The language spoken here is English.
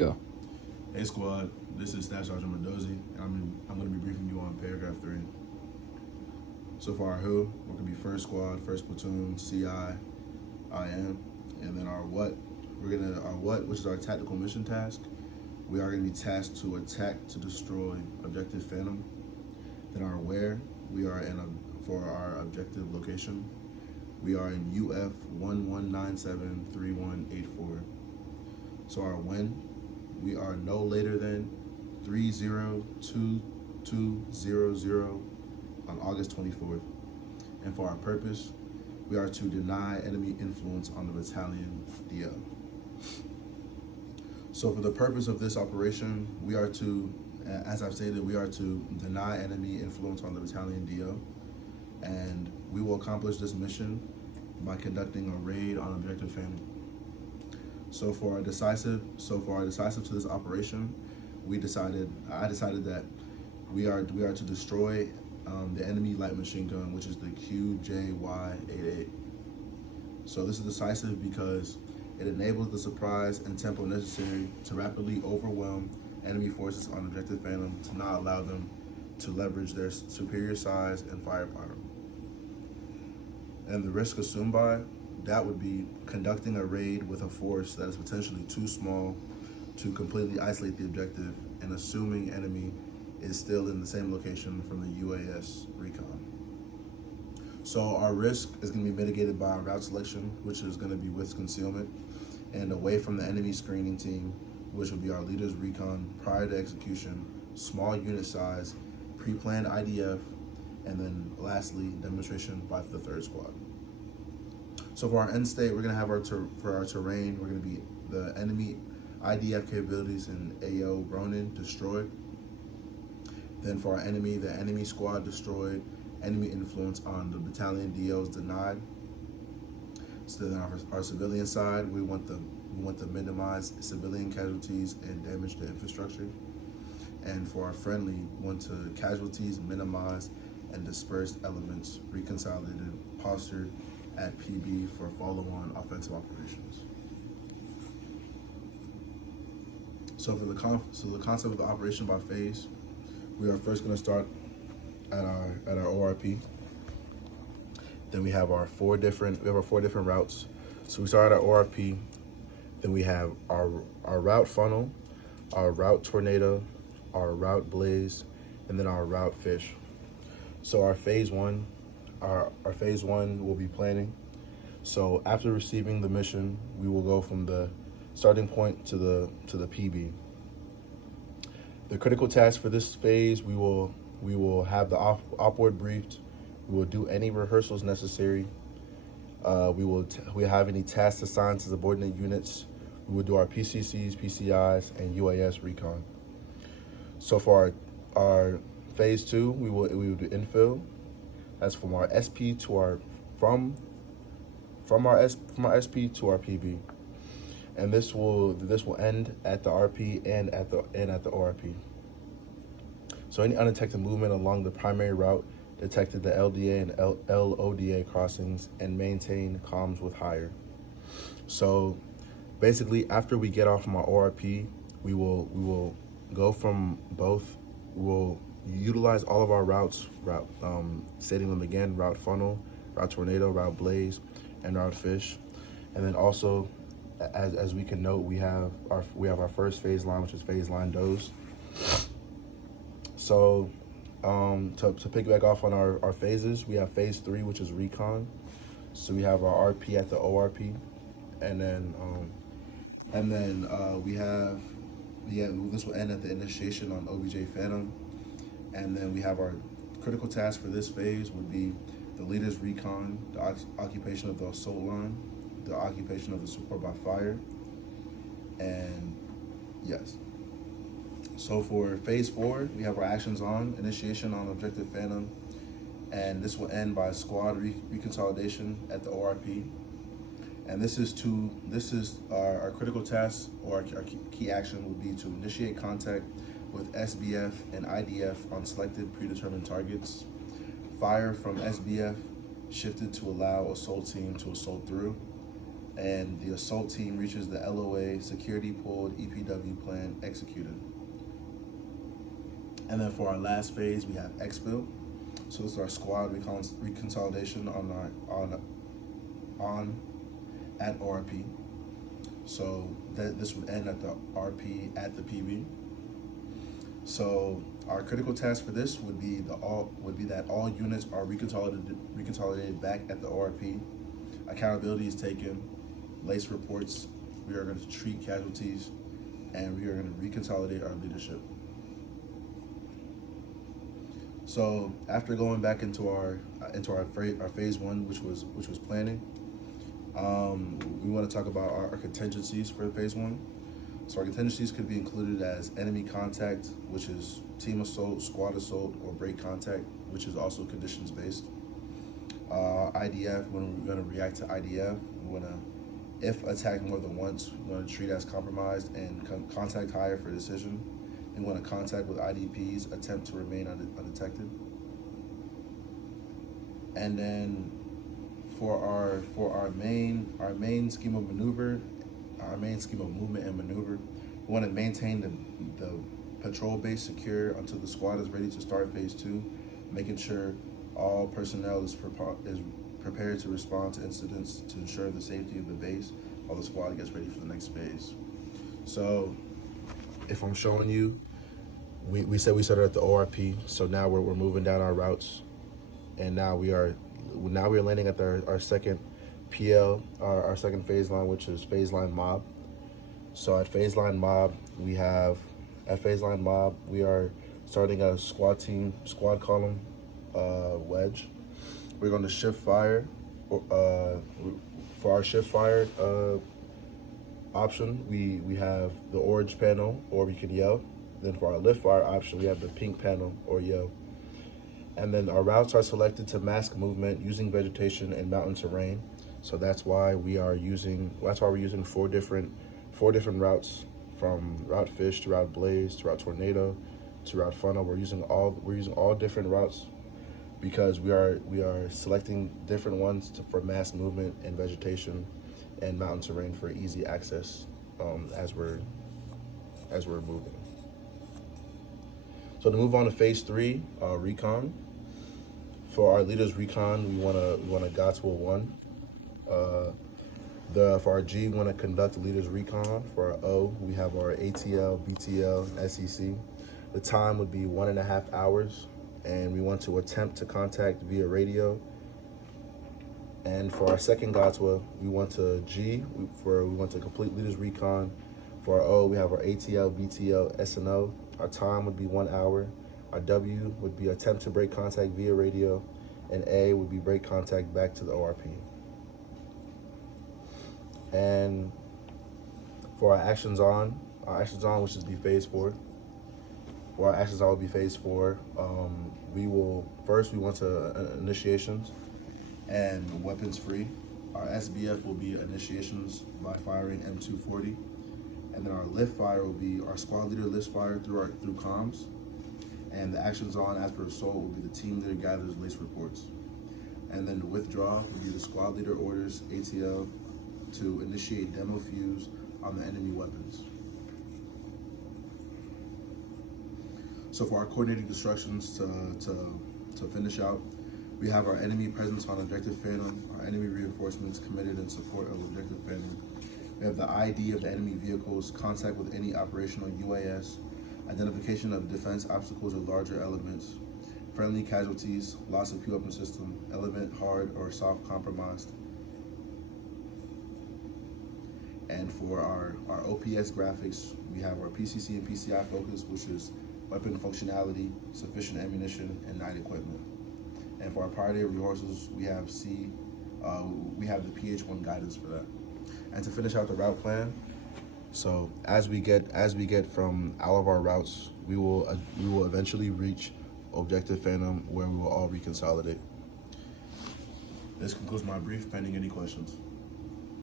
Yeah. Hey squad, this is Staff Sergeant Mendoza, and I'm going to be briefing you on paragraph 3. So for our who, we're going to be first squad, first platoon, CI, IM, and then our what, our what, which is our tactical mission task. We are going to be tasked to attack to destroy objective Phantom. Then our where, we are for our objective location. We are in UF 11973184. So our when, we are no later than 302200 on August 24th. And for our purpose, we are to deny enemy influence on the battalion DO. So for the purpose of this operation, we are to, as I've stated, we are to deny enemy influence on the battalion DO. And we will accomplish this mission by conducting a raid on objective Phantom. So for our decisive to this operation, I decided that we are to destroy the enemy light machine gun, which is the QJY-88. So this is decisive because it enables the surprise and tempo necessary to rapidly overwhelm enemy forces on objective Phantom to not allow them to leverage their superior size and firepower. And the risk assumed by that would be conducting a raid with a force that is potentially too small to completely isolate the objective and assuming enemy is still in the same location from the UAS recon. So our risk is going to be mitigated by our route selection, which is going to be with concealment and away from the enemy screening team, which will be our leader's recon prior to execution, small unit size, pre-planned IDF, and then lastly, demonstration by the third squad. So for our end state, we're gonna have for our terrain, we're gonna be the enemy IDF capabilities in AO Ronin destroyed. Then for our enemy, the enemy squad destroyed, enemy influence on the battalion DOs denied. So then our civilian side, we want to minimize civilian casualties and damage to infrastructure. And for our friendly, we want to casualties minimize and dispersed elements reconsolidated postured at PB for follow-on offensive operations. So for the concept of the operation by phase, we are first going to start at our ORP. Then we have our four different routes. So we start at our ORP. Then we have our route funnel, our route tornado, our route blaze, and then our route fish. So our phase one will be planning. So after receiving the mission, we will go from the starting point to the PB. The critical task for this phase, we will have the op-board briefed. We will do any rehearsals necessary. We have any tasks assigned to subordinate units. We will do our PCCs, PCIs, and UAS recon. So for our phase 2, we will do infill. That's from our SP to our from our SP to our PB, and this will end at the RP and at the ORP. So any undetected movement along the primary route, detected the LDA and LODA crossings, and maintain comms with higher. So basically, after we get off from our ORP, we will go from both. We will utilize all of our routes, stating them again: route funnel, route tornado, route blaze, and route fish. And then also, as we can note, we have our first phase line, which is phase line does. So to piggyback off on our phases, we have phase 3, which is recon. So we have our RP at the ORP, and then we have this will end at the initiation on OBJ Phantom. And then we have our critical task for this phase would be the leader's recon, the occupation of the assault line, the occupation of the support by fire, and yes. So for phase 4, we have our actions on, initiation on objective Phantom, and this will end by squad reconsolidation at the ORP. And this is our critical task, or our key action would be to initiate contact with SBF and IDF on selected predetermined targets. Fire from SBF shifted to allow assault team to assault through, and the assault team reaches the LOA security pulled EPW plan executed. And then for our last phase, we have exfil. So this is our squad reconsolidation on at ORP. So this would end at the RP at the PB. So our critical task for this would be that all units are reconsolidated back at the ORP. Accountability is taken. Lace reports. We are going to treat casualties, and we are going to reconsolidate our leadership. So after going back into our phase one, which was planning, we want to talk about our contingencies for phase one. So our contingencies could be included as enemy contact, which is team assault, squad assault, or break contact, which is also conditions based. IDF, when we're going to react to IDF, we want to, if attacked more than once, we want to treat as compromised and contact higher for decision. We want to contact with IDPs, attempt to remain undetected. And then for our main scheme of maneuver, our main scheme of movement and maneuver, we want to maintain the patrol base secure until the squad is ready to start phase two, making sure all personnel is prepared to respond to incidents to ensure the safety of the base while the squad gets ready for the next phase. So if I'm showing you, we said we started at the ORP, so now we're moving down our routes, and now we are landing at our second PL, our second phase line, which is phase line mob. So at phase line mob, we are starting a squad column wedge. We're going to shift fire. For our shift fire option, we have the orange panel, or we can yell. Then for our lift fire option, we have the pink panel, or yell. And then our routes are selected to mask movement using vegetation and mountain terrain. So that's why we're using four different routes, from Route Fish to Route Blaze to Route Tornado to Route Funnel. We're using all different routes because we are selecting different ones for mass movement and vegetation and mountain terrain for easy access as we're moving. So to move on to phase three, recon. For our leaders recon, we want a GOTS 1. For our G, we want to conduct leaders recon. For our O, we have our ATL, BTL, and SEC. The time would be 1.5 hours, and we want to attempt to contact via radio. And for our second GOTSWA, we want to complete leaders recon. For our O, we have our ATL, BTL, SNO. Our time would be 1 hour. Our W would be attempt to break contact via radio, and A would be break contact back to the ORP. And for our actions on, which is be phase 4. For our actions on will be phase 4. We want to initiations and weapons free. Our SBF will be initiations by firing M240. And then our lift fire will be our squad leader lifts fire through comms. And the actions on after assault will be the team leader gathers lace reports. And then the withdraw will be the squad leader orders ATL to initiate demo fuse on the enemy weapons. So for our coordinated instructions to finish out, we have our enemy presence on Objective Phantom, our enemy reinforcements committed in support of Objective Phantom. We have the ID of the enemy vehicles, contact with any operational UAS, identification of defense obstacles or larger elements, friendly casualties, loss of P-weapon system, element hard or soft compromised. And for our OPS graphics, we have our PCC and PCI focus, which is weapon functionality, sufficient ammunition, and night equipment. And for our prior day rehearsals, we have the PH1 guidance for that. And to finish out the route plan, so as we get from all of our routes, we will eventually reach Objective Phantom, where we will all reconsolidate. This concludes my brief, pending any questions.